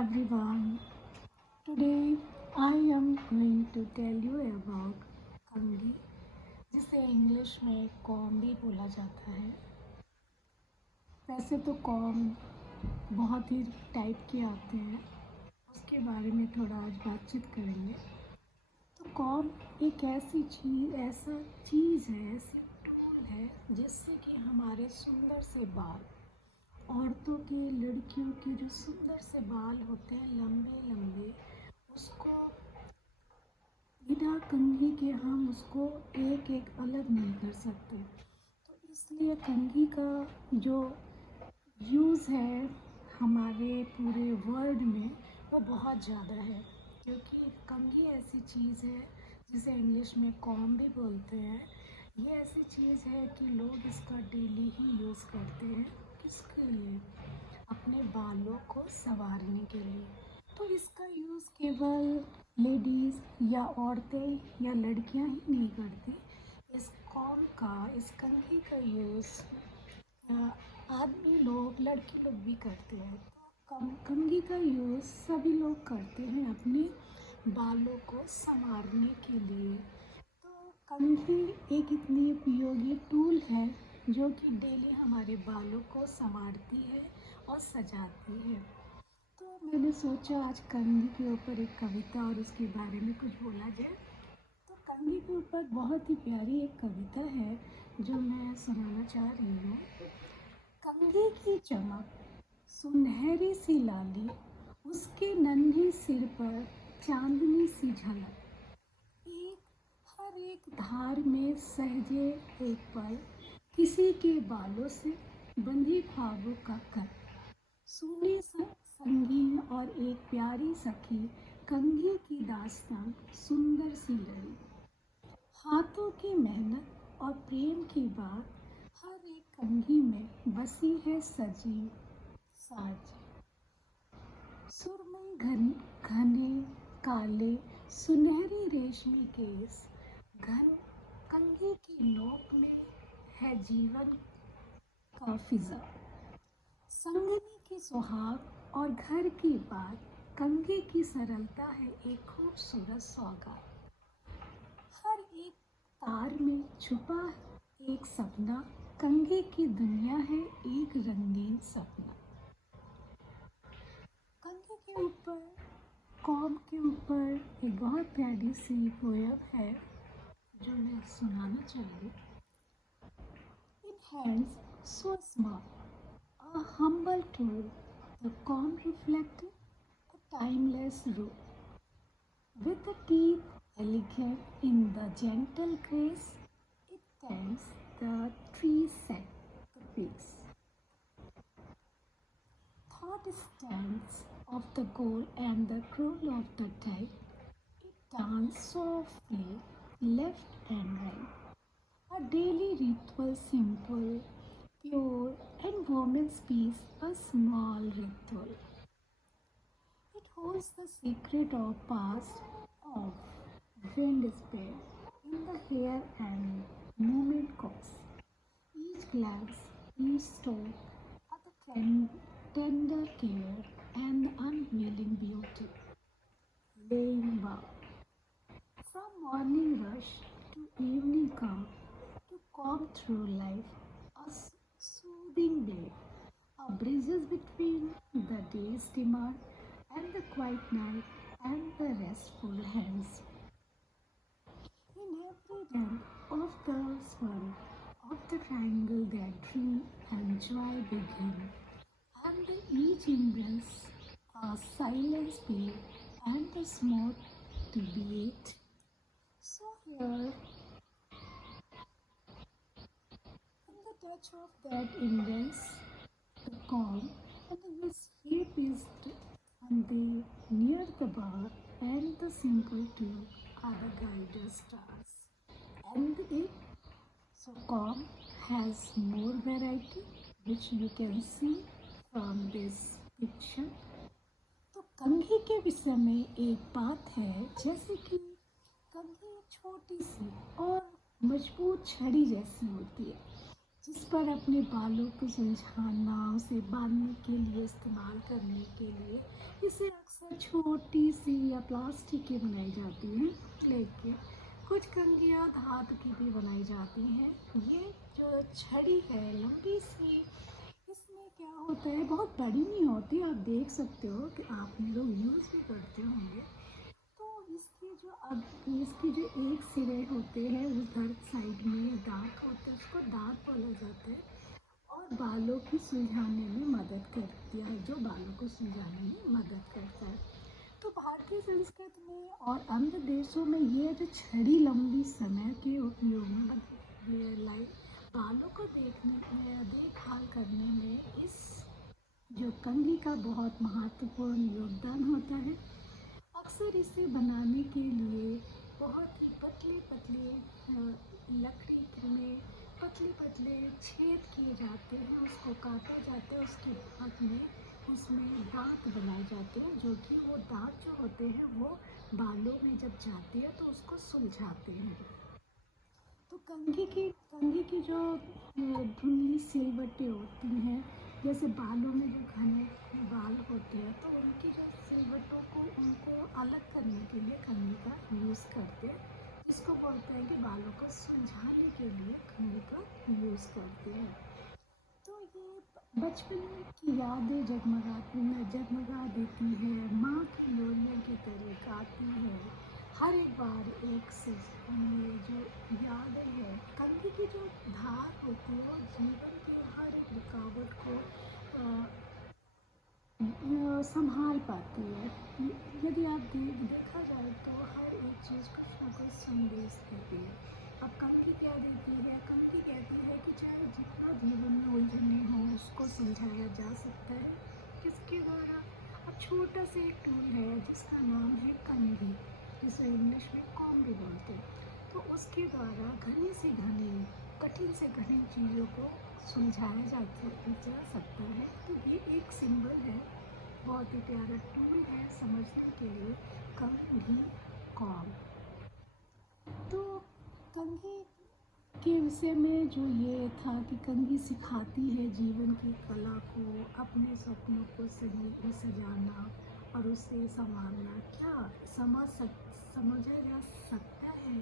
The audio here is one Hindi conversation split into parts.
everyone. Today I am going to tell you about कंघी, जिसे इंग्लिश में कॉम भी बोला जाता है। वैसे तो कॉम बहुत ही टाइप के आते हैं, उसके बारे में थोड़ा आज बातचीत करेंगे। तो कॉम एक ऐसी चीज़ है, ऐसी टूल है जिससे कि हमारे सुंदर से बाल, औरतों के, लड़कियों के जो सुंदर से बाल होते हैं लंबे लंबे, उसको बिना कंघी के हम उसको एक एक अलग नहीं कर सकते। तो इसलिए कंघी का जो यूज़ है हमारे पूरे वर्ल्ड में वो बहुत ज़्यादा है, क्योंकि कंघी ऐसी चीज़ है जिसे इंग्लिश में कॉम भी बोलते हैं। ये ऐसी चीज़ है कि लोग इसका डेली ही यूज़ करते हैं। किसके लिए? अपने बालों को संवारने के लिए। तो इसका यूज़ केवल लेडीज़ या औरतें या लड़कियां ही नहीं करती। इस कॉम का, इस कंघी का यूज़ आदमी लोग, लड़की लोग भी करते हैं। तो कंघी का यूज़ सभी लोग करते हैं अपने बालों को संवारने के लिए। तो कंघी एक इतनी उपयोगी टूल है जो कि डेली हमारे बालों को संवारती है और सजाती है। तो मैंने सोचा आज कंघी के ऊपर एक कविता और उसके बारे में कुछ बोला जाए। तो कंघी के ऊपर बहुत ही प्यारी एक कविता है जो मैं सुनाना चाह रही हूँ। कंघी की चमक, सुनहरी सी लाली, उसके नन्हे सिर पर चांदनी सी झलक, हर एक धार में सहजे एक पल, किसी के बालों से बंधी ख्वाबों का कर, सूने संगीन और एक प्यारी सखी, कंघी की दास्तान सुंदर सी लड़ी, हाथों की मेहनत और प्रेम की बात, हर एक कंघी में बसी है सजीव साज, सुरमई घने काले सुनहरी रेशमी केस, कंघी की नोक में है जीवन का फिजा, संगनी की सुहाग और घर की बात, कंघी की सरलता है एक खूबसूरत सौगात, हर एक तार में छुपा एक सपना, कंघी की दुनिया है एक रंगीन सपना। कंघी के ऊपर, कॉम के ऊपर एक बहुत प्यारी सी पोयम है जो मैं सुनाना चाहूँगी। In hands so small, a humble tool, the comb reflected a timeless rule. With the teeth elegant in the gentle grace, it tends the tree set the pace. Thought stands of the goal and the curl of the tide, it dance softly left and right. A daily ritual simple, pure, and woman's peace a small ritual. It holds the secret of past, of wind spare in the hair and movement cause. Each glance, each stroke are the tender care and the unveiling beauty. Laying bow. From morning rush to evening calm, to calm through life, a soothing day, a bridges between the day's demand and the quiet night and the restful hands. In every dent of the sun, of the triangle that dream and joy begin, and the each embrace a silent speed and the smooth to beat. So here, in the touch of that embrace, the calm and the shape is and the near the bar and the simple tune are the guided stars. And it so calm has more variety which you can see from this picture. तो कंघी के विषय में एक बात है, जैसे कि कंघी छोटी सी और मजबूत छड़ी जैसी होती है, जिस पर अपने बालों को सुलझाना, उसे बांधने के लिए इस्तेमाल करने के लिए इसे अक्सर छोटी सी या प्लास्टिक की बनाई जाती हैं, लेकिन कुछ कंघियाँ धातु की भी बनाई जाती हैं। ये जो छड़ी है लंबी सी, इसमें क्या होता है, बहुत बड़ी नहीं होती, आप देख सकते हो कि आप लोग यूज़ भी करते होंगे। तो इसके जो एक सिरे होते हैं उधर साइड में दांत होते हैं, उसको दांत बोला जाता है और बालों की सुलझाने में मदद करती है, जो बालों को सुलझाने में मदद करता है। तो भारतीय संस्कृति में और अन्य देशों में ये जो छड़ी लंबी समय के उपयोग में लाई बालों को देखभाल करने में इस जो कंघी का बहुत महत्वपूर्ण योगदान होता है। अक्सर इसे बनाने के लिए बहुत ही पतले पतले लकड़ी में पतले पतले छेद किए जाते हैं, उसको काटा जाता है, उसके बाद में उसमें दांत बनाए जाते हैं, जो कि वो दांत जो होते हैं वो बालों में जब जाते हैं तो उसको सुलझाते हैं। तो कंघी की जो धुंधली सिलवटें होती हैं, जैसे बालों में जो घने बाल होते हैं तो उनकी जो सिलवटों को उनको अलग करने के लिए कंघी का यूज़ करते हैं, जिसको बोलते हैं कि बालों को सुलझाने के लिए कंघी का यूज़ करते हैं। तो ये बचपन की यादें जगमगा देती है, माँ की लोरियों की तरह गाती है। हर एक बार एक से ये जो यादें है, कंघी की जो धार होती है वो जीवन के हर एक रुकावट को संभाल पाती है। यदि आप देखा जाए तो हर एक चीज़ कुछ ना कुछ संदेश देती है। अब कंघी क्या देती है, कंघी कहती है कि चाहे जितना जीवन में उलझने हो उसको सुलझाया जा सकता है। किसके द्वारा? अब छोटा सा एक टूल है जिसका नाम है कंघी, जिसे इंग्लिश में कॉम्ब भी बोलते हैं। तो उसके द्वारा घनी से घनी, कठिन से कठिन चीज़ों को सुलझाया जा सकता है। तो ये एक सिंबल है, बहुत ही प्यारा टूल है समझने के लिए, कंघी कॉम्ब। तो कंघी के विषय में जो ये था कि कंघी सिखाती है जीवन की कला को, अपने सपनों को सही सजाना और उसे संभालना। क्या समझा जा सकता है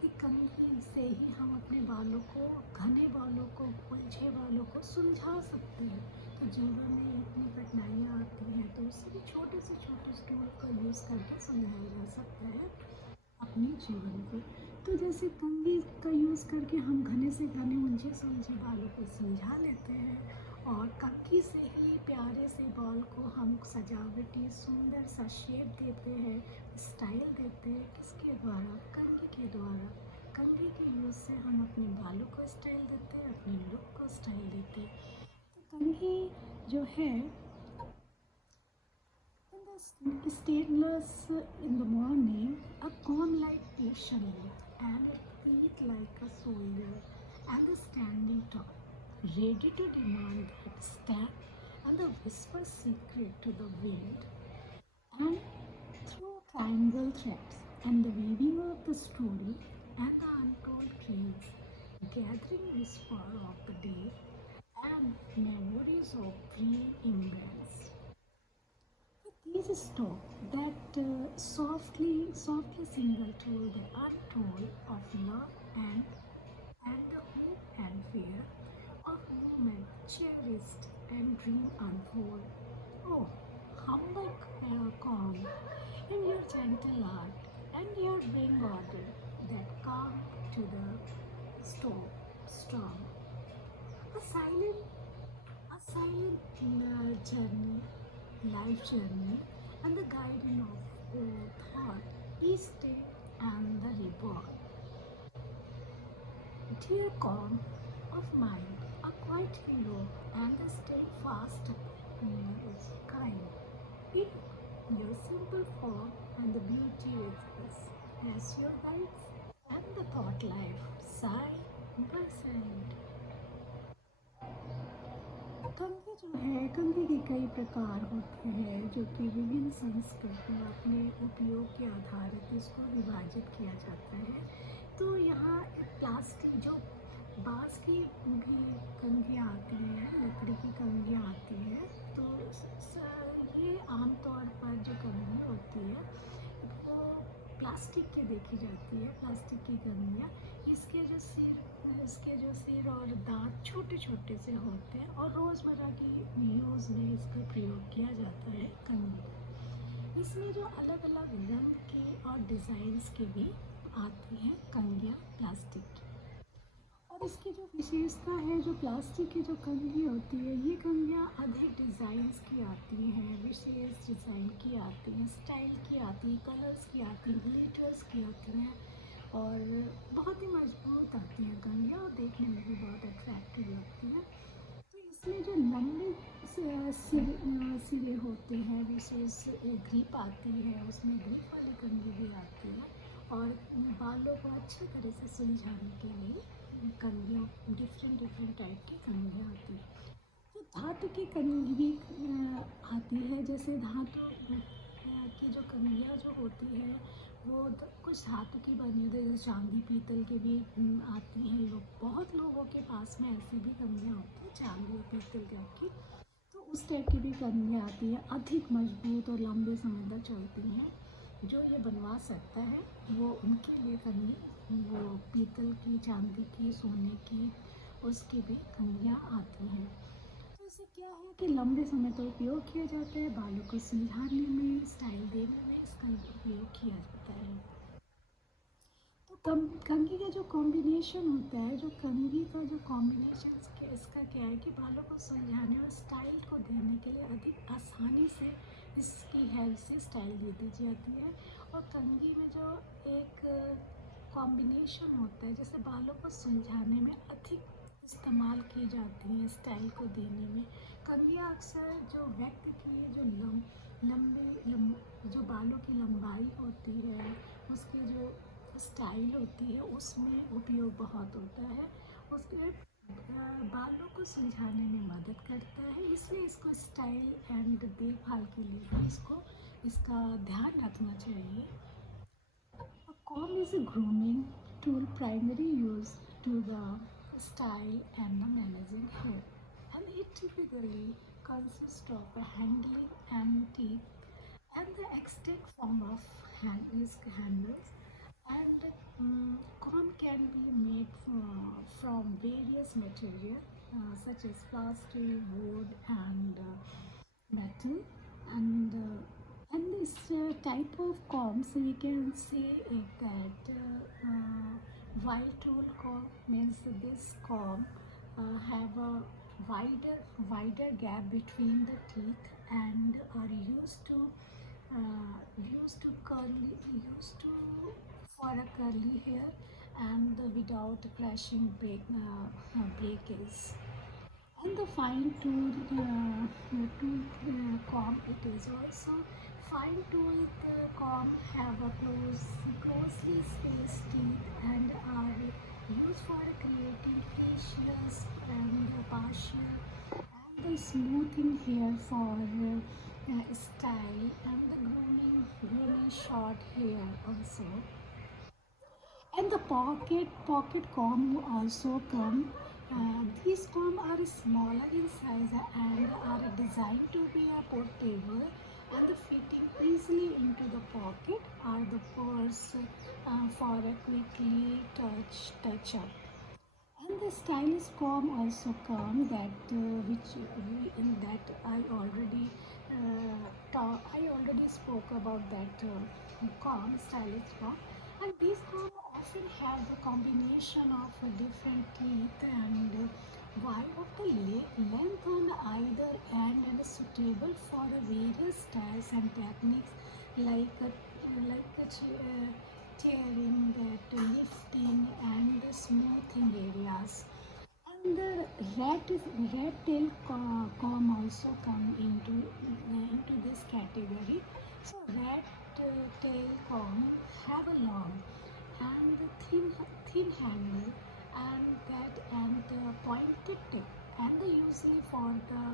कि कंघी से ही हम अपने बालों को, घने बालों को, उलझे बालों को सुलझा सकते हैं। तो जीवन में इतनी कठिनाइयाँ आती हैं तो उसी छोटे से टूल का यूज़ करके सुलझाया जा सकता है अपने जीवन को। तो जैसे कंघी का यूज़ करके हम घने से घने उलझे सुलझे बालों को सुलझा लेते हैं और कंघी से ही प्यारे से बाल को हम सजावटी सुंदर सा शेप देते हैं, स्टाइल देते हैं। किसके द्वारा? कंघी के द्वारा। कंघी के यूज़ से हम अपने बालों को स्टाइल देते हैं, अपने लुक को स्टाइल देते हैं। तो कंघी जो है stateless in the morning, a calm like patiently, and a feet like a soldier, and a standing tall, ready to demand that stand, and the whisper secret to the wind, and through triangle threads, and the weaving of the story, and the untold dreams, gathering whisper of the day, and memories of brief embrace. These stop that softly single told the untold of love and the hope and fear of moment cherished and dream unfold. Oh, humble calm in your gentle art and your bring order that calm to the storm. A silent, a silent journey, life journey, and the guiding of thought, each day and the reborn. Dear calm of mind, a quiet hero, and the steadfast is kind. In your simple form and the beauty with us, as your guides and the thought life, side by side. कंघी जो है, कंघी के कई प्रकार होते हैं जो कि विभिन्न संस्कृतियों अपने उपयोग के आधारित इसको विभाजित किया जाता है। तो यहाँ एक प्लास्टिक जो बांस की भी कंघियाँ आती हैं, लकड़ी की कंघियाँ आती हैं। तो ये आमतौर पर जो कंघी होती है वो प्लास्टिक की देखी जाती है, प्लास्टिक की कंघियाँ। इसके जो सिर और दांत छोटे छोटे से होते हैं और रोज़मर्रा की यूज़ में इसका प्रयोग किया जाता है कंघी का। इसमें जो अलग अलग रंग के और डिज़ाइंस की भी आती हैं कंघियाँ प्लास्टिक की। और इसकी जो विशेषता है, जो प्लास्टिक की जो कंघी होती है, ये कंघियाँ अधिक डिज़ाइंस की आती हैं, विशेष डिज़ाइन की आती हैं, स्टाइल की आती हैं, कलर्स की आती हैं, ग्लिटर्स की आती हैं और बहुत ही मजबूत आती हैं कंघियाँ और देखने में भी बहुत अट्रैक्टिव लगती हैं। तो इसमें जो लंबे सिरे होते हैं, विशेष ग्रिप आती है, उसमें ग्रिप वाली कंघी भी आती है और बालों को अच्छे तरह से सुलझाने के लिए कंघियाँ डिफरेंट डिफरेंट टाइप की कंघियाँ आती हैं। तो धातु की कंघी भी आती है, जैसे धातु की जो कंघियाँ जो होती है वो कुछ धातु की बनी होती है, जैसे चांदी पीतल की भी आती हैं। लोग बहुत लोगों के पास में ऐसी भी कंघियाँ होती हैं चांदी और पीतल की। तो उस टाइप की भी कंघियाँ आती हैं, अधिक मजबूत और लंबे समय तक चलती हैं। जो ये बनवा सकता है वो उनके लिए कंघी वो पीतल की, चांदी की, सोने की, उसकी भी कंघियाँ आती हैं। तो इससे क्या है कि लंबे समय तक उपयोग किया जाता है, बालों को सुलझाने में, स्टाइल देने में इसका उपयोग किया जाता है। तो कंघी का जो कॉम्बिनेशन होता है, जो कंघी का जो कॉम्बिनेशन इसका क्या है कि बालों को सुलझाने और स्टाइल को देने के लिए अधिक आसानी से इसकी हेल्प से स्टाइल दे दी जाती है। और कंघी में जो एक कॉम्बिनेशन होता है, जैसे बालों को सुलझाने में अधिक इस्तेमाल की जाती हैं स्टाइल को देने में। कंघियाँ अक्सर जो व्यक्ति की जो जो बालों की लंबाई होती है, उसकी जो स्टाइल होती है, उसमें उपयोग बहुत होता है। उसके बालों को सुलझाने में मदद करता है, इसलिए इसको स्टाइल एंड देखभाल के लिए भी इसका ध्यान रखना चाहिए। A comb is a grooming tool primarily used to the style and the managing hair, and it typically consists of a handling and teeth and the extant form of handles. And comb can be made from various material such as plastic, wood, and metal. And this type of combs we can say that white tool comb means this comb have a wider gap between the teeth and are used to for a curly hair and without clashing breakage. And the fine tooth comb, it is also fine tooth comb have a closely spaced teeth and are used for creating precious and partial and the smoothing hair for style and the grooming short hair also. And the pocket comb also come. These comb are smaller in size and are designed to be portable and fitting easily into the pocket or the purse for a quickly touch up. And the stylish comb also come that in that I already spoke about that comb, stylish comb. And these comb often have the combination of different teeth and wide of the length on either end and is suitable for various styles and techniques like tearing, that lifting and the smoothing areas. And the rat tail comb also come into this category. So tail comb have a long and thin handle and pointed tip and usually for the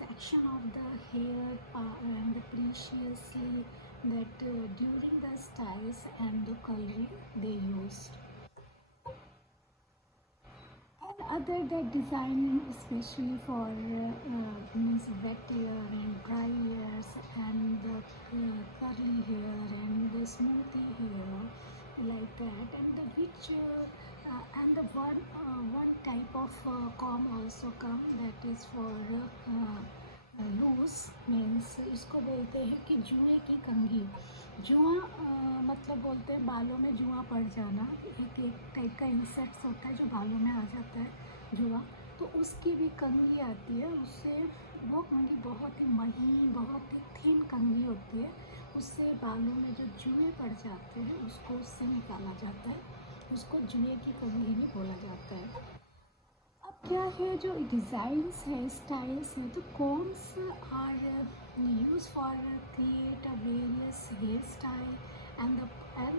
section of the hair and the preciously that during the styles and the coloring they used. that design especially for means wet hair and dry hairs and the curly hair and the smoothie hair like that, and the which and the one type of comb also come that is for loose means इसको बोलते हैं कि जुए की कंघी। जुआ मतलब बोलते हैं बालों में जुआ पड़ जाना, एक टाइप का इंसेक्ट्स होता है जो बालों में आ जाता है जुआ, तो उसकी भी कंघी आती है। उससे वो कंघी बहुत ही महीन बहुत ही थिन कंघी होती है, उससे बालों में जो जुए पड़ जाते हैं उसको उससे निकाला जाता है, उसको जुए की कंघी भी बोला जाता है। अब क्या है जो डिज़ाइंस है स्टाइल्स है, तो combs are use for create a various hair style and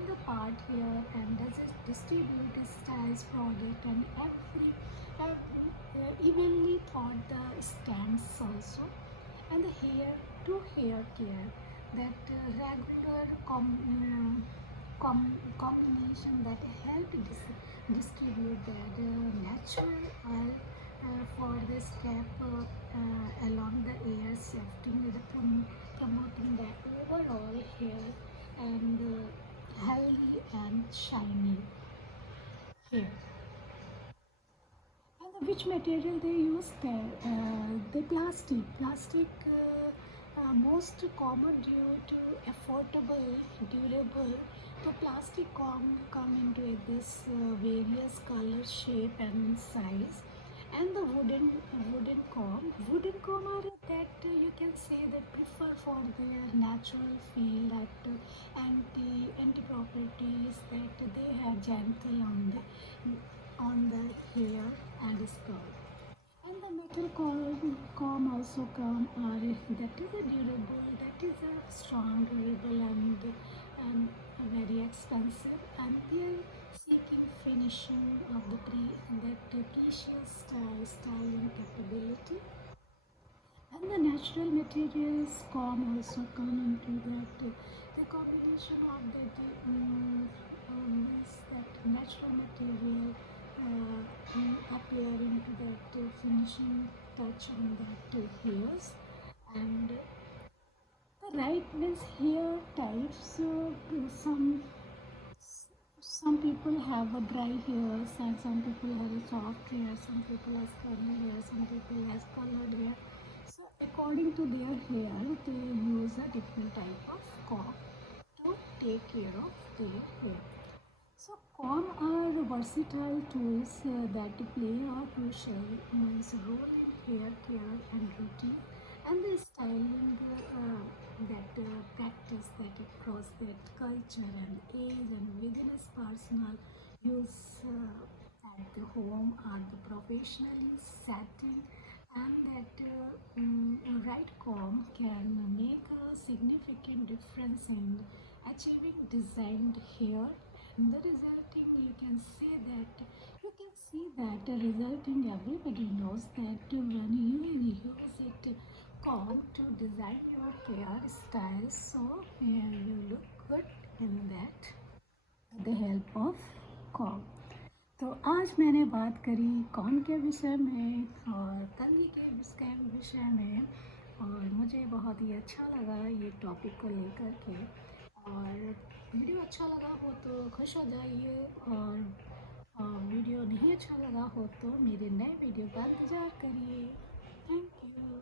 the part here and does it distribute styles product and evenly thought the stands also, and the hair to hair care that regular combination that help distribute that natural oil for the scalp along the ear, shifting the promoting the overall hair and healthy and shiny hair. And which material they use there? The plastic most common due to affordable, durable. So plastic come into this various color, shape and size. And the wooden comb are that you can say they prefer for their natural feel, that anti properties, that they have gentle on the hair and scalp. And the metal comb also come are that is a durable, that is a strong, durable and very expensive, and they are seeking finishing of the precious styling capability. And the natural materials comb also come into that the combination of means that natural material appear into that finishing touch on that hairs, and the right means hair types. Some people have a dry hairs and some people have a soft hair, some people has curly hair, some people has colored hair. So according to their hair, they use a different type of comb to take care of their hair. So comb are versatile tools that play a crucial role in hair care and routine, and the styling that practice that across that culture and age and within its personal use at the home or the professionally setting, and that right comb can make a significant difference in achieving designed hair, and the resulting you can see that the resulting everybody knows that when you use it comb to design your hairstyle, so you look good in that with the help of comb. तो आज मैंने बात करी कॉम के विषय में और कंघी के विषय में, और मुझे बहुत ही अच्छा लगा ये टॉपिक को लेकर के। और वीडियो अच्छा लगा हो तो खुश हो जाइए, और वीडियो नहीं अच्छा लगा हो तो मेरे नए वीडियो का इंतज़ार करिए। Thank you.